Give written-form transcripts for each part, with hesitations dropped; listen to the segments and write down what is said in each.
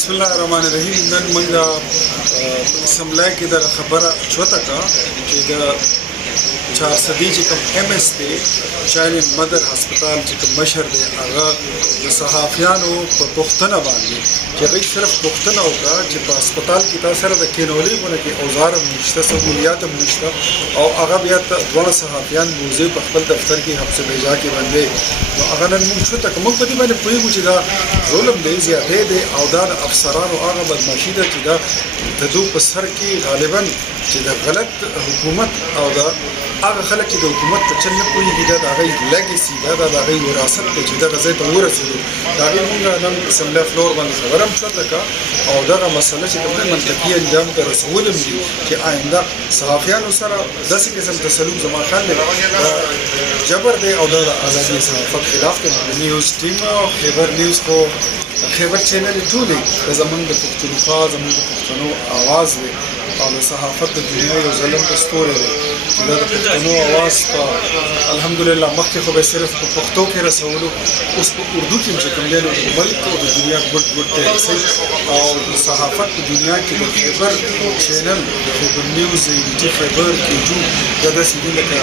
بسم الله الرحمن الرحیم. نن موږ اسمبلی کې د خبره چوته کا چې د 400 چې کوم ایم ایس دی چایلډ مدر هسپتال چې کوم مشر دی هغه د صحافیانو په پوښتنه باندې چې هغوی صرف پوښتنه وکړه چې په هسپتال کې تا سره د کینولۍ غونه کې اوزار هم نشته، سهولیات هم نشته، او هغه بیا دواړه صحافیان بوزي په خپل دفتر کې حبس بیجا کې باندې. نو هغه نن موږ چوته که موږ په دې باندې پوهېږو چې دا ظلم دی، زیاتۍ دی، او دا د افسرانو هغه بدماشي ده چې دا د دوی په سر کې غالبا چې د غلط حکومت او د هغه خلک چې د حکومت په چل نه پوهېږي دا د هغوی لیګسي ده، دا د هغوی وراثت دی چې دغه ځای ته ورسېدو. د هغې مونږ نن اسمبلی فلور باندې خبره هم چوته کړه او دغه مسله چې کوم دی منطقي انجام ته رسول هم دي چې آینده صحافیانو سره داسې قسم تسلط زما خیال دی جبر دی او دا د ازادي صحافت خلاف دی. نیوز ټیم او خیبر نیوز خو خیبر چینل ټولې د زمونږ د پښتونخوا زمونږ د پښتنو اواز دی او د صحافت د دنیا یو ځلنده ستوری دی چې دا د پښتنو اواز په الحمدلله مخکې خو به صرف په پښتو کې رسولو، اوس په اردو کې چې کوم دی نو د ملک او د دنیا ګوټ ګوټ ته رسوي. او د صحافت په دنیا کې د خیبر چینل، د خیبر نیوز، د خیبر کیجو دا داسې دي لکه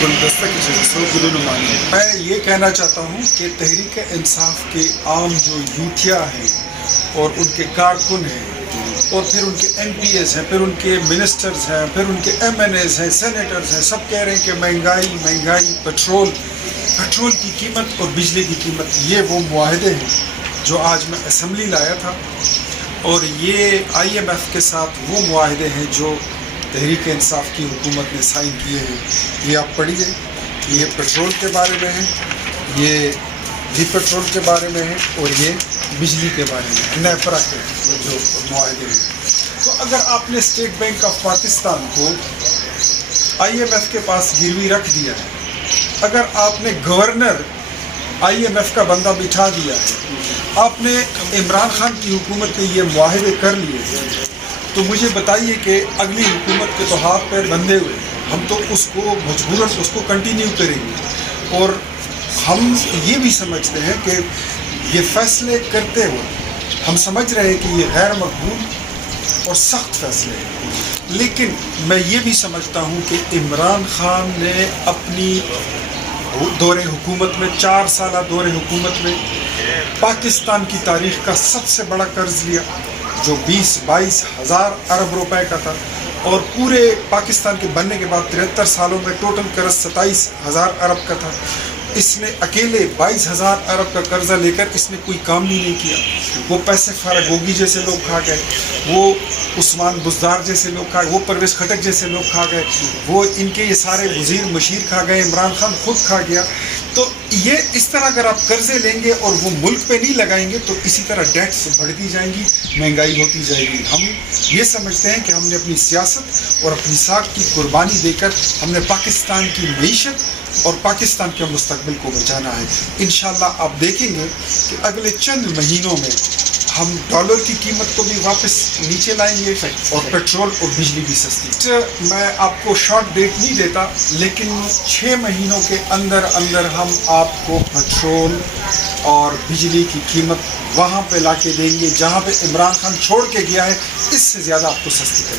گلدستہ کی چیزیں سو گلوں نمانی. میں یہ کہنا چاہتا ہوں کہ تحریک انصاف کے عام جو یوتھیا ہیں اور ان کے کارکن ہیں اور پھر ان کے ایم پی ایز ہیں، پھر ان کے منسٹرز ہیں، پھر ان کے ایم این ایز ہیں، سینیٹرز ہیں، سب کہہ رہے ہیں کہ مہنگائی، پیٹرول کی قیمت اور بجلی کی قیمت. یہ وہ معاہدے ہیں جو آج میں اسمبلی لایا تھا اور یہ آئی ایم ایف کے ساتھ وہ معاہدے ہیں جو تحریک انصاف کی حکومت نے سائن کیے ہیں. یہ آپ پڑھیے، یہ پیٹرول کے بارے میں ہے، یہ ری پیٹرول کے بارے میں ہے اور یہ بجلی کے بارے میں نیپرا کے جو معاہدے ہیں. تو اگر آپ نے اسٹیٹ بینک آف پاکستان کو آئی ایم ایف کے پاس گروی رکھ دیا ہے، اگر آپ نے گورنر آئی ایم ایف کا بندہ بٹھا دیا ہے، آپ نے عمران خان کی حکومت نے یہ معاہدے کر لیے ہیں، تو مجھے بتائیے کہ اگلی حکومت کے تو ہاتھ پیر بندھے ہوئے، ہم تو اس کو مجبوراً اس کو کنٹینیو کریں گے. اور ہم یہ بھی سمجھتے ہیں کہ یہ فیصلے کرتے ہوئے ہم سمجھ رہے ہیں کہ یہ غیر مقبول اور سخت فیصلے ہیں، لیکن میں یہ بھی سمجھتا ہوں کہ عمران خان نے اپنی دور حکومت میں 4 سالہ دور حکومت میں پاکستان کی تاریخ کا سب سے بڑا قرض لیا جو 20-22 ہزار ارب روپے کا تھا، اور پورے پاکستان کے بننے کے بعد 73 سالوں میں ٹوٹل قرض 27 ہزار ارب کا تھا. اس نے اکیلے 22 ہزار ارب کا قرضہ لے کر اس نے کوئی کام نہیں کیا. وہ پیسے فارغ گوگی جیسے لوگ کھا گئے، وہ عثمان بزدار جیسے لوگ کھا گئے، وہ پرویز خٹک جیسے لوگ کھا گئے، وہ ان کے یہ سارے وزیر مشیر کھا گئے، عمران خان خود کھا گیا. تو یہ اس طرح اگر آپ قرضے لیں گے اور وہ ملک پہ نہیں لگائیں گے تو اسی طرح ڈیٹس بڑھتی جائیں گی، مہنگائی ہوتی جائے گی. ہم یہ سمجھتے ہیں کہ ہم نے اپنی سیاست اور اپنی ساکھ کی قربانی دے کر ہم نے پاکستان کی معیشت اور پاکستان کے مستقبل کو بچانا ہے. انشاءاللہ آپ دیکھیں گے کہ اگلے چند مہینوں میں ہم ڈالر کی قیمت کو بھی واپس نیچے لائیں گے اور پیٹرول اور بجلی بھی سستی. میں آپ کو شارٹ ڈیٹ نہیں دیتا، لیکن 6 مہینوں کے اندر ہم آپ کو پیٹرول اور بجلی کی قیمت وہاں پہ لا کے دیں گے جہاں پہ عمران خان چھوڑ کے گیا ہے، اس سے زیادہ آپ کو سستی کریں گے.